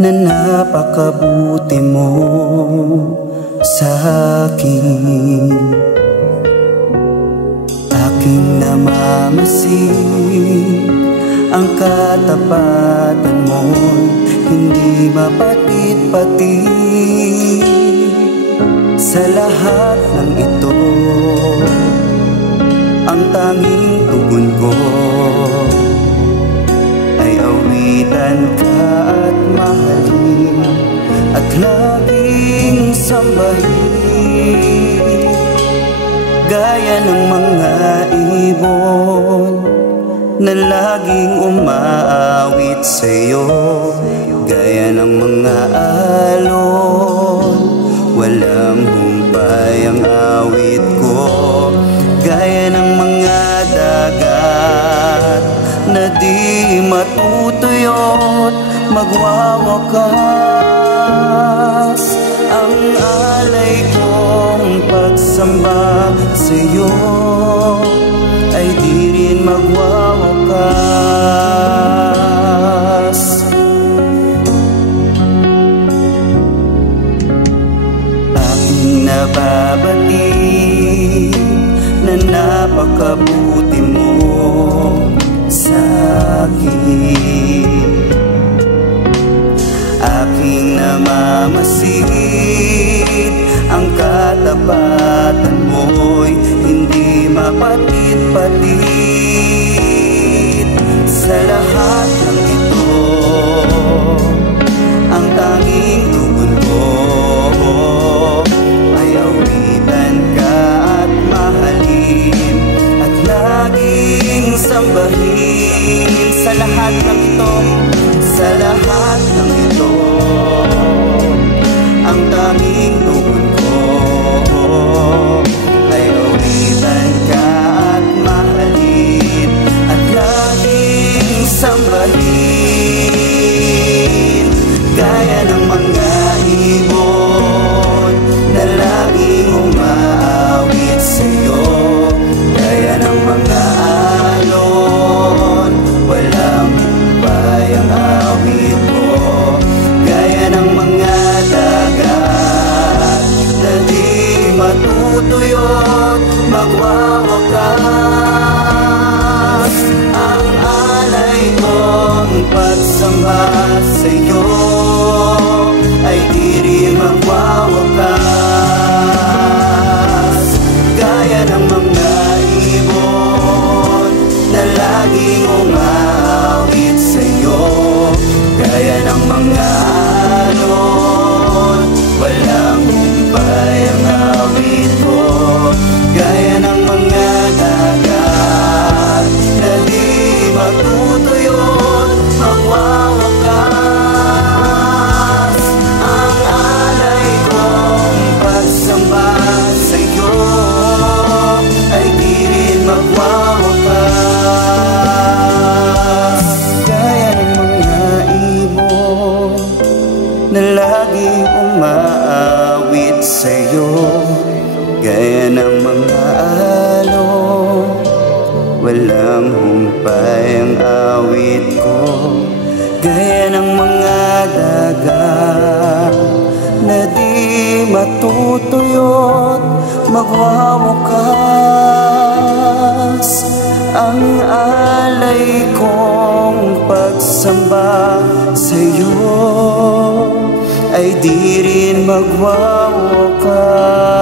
na napakabuti mo sa akin. Aking namamasid ang katapatan mo, hindi mapatid-patid. Sa lahat ng ito, ang tanging tugon ko ay awitan ka at mahalin at laging sambahin. Gaya ng mga ibon na laging umaawit sa'yo, gaya ng mga alon, walang humpay ang awit ko. Gaya ng mga dagat na di matutuyot, magwawakas ang alay kong pagsamba sa'yo ay di rin magwawakas. Aking nababatid na napakabuti mo sa akin. Aking namamasid ang katapatan mo'y hindi mapatid-patid. Sa lahat ng ito, ang tanging tugon ko ay awitan ka at mahalin at laging sambahin. Sa lahat ng ito, sa lahat ng ito, ang tanging tugon ko ay awitan ka at mahalin at laging sambahin. Gaya ng mga ibon na laging umaawit sa'yo, gaya ng mga alon, walang humpay ang awit ko. Gaya ng mga dagat na di matutuyot, magwawakas ang alay kong pagsamba sa'yo ay di rin magwawakas. Gaya ng mga ibon na laging umawit sa'yo, gaya ng mga alon, walang humpay ang awit ko. Gaya ng mga dagat na di matutuyot, magwawakas ang alay kong pagsamba sa'yo ay di rin magwawakas. Gaya ng mga ibon na laging umaawit sa'yo, gaya ng mga alon, walang humpay ang awit ko. Gaya ng mga dagat na di matutuyot, magwawakas ang alay kong pagsamba sa'yo ay di rin magwawakas.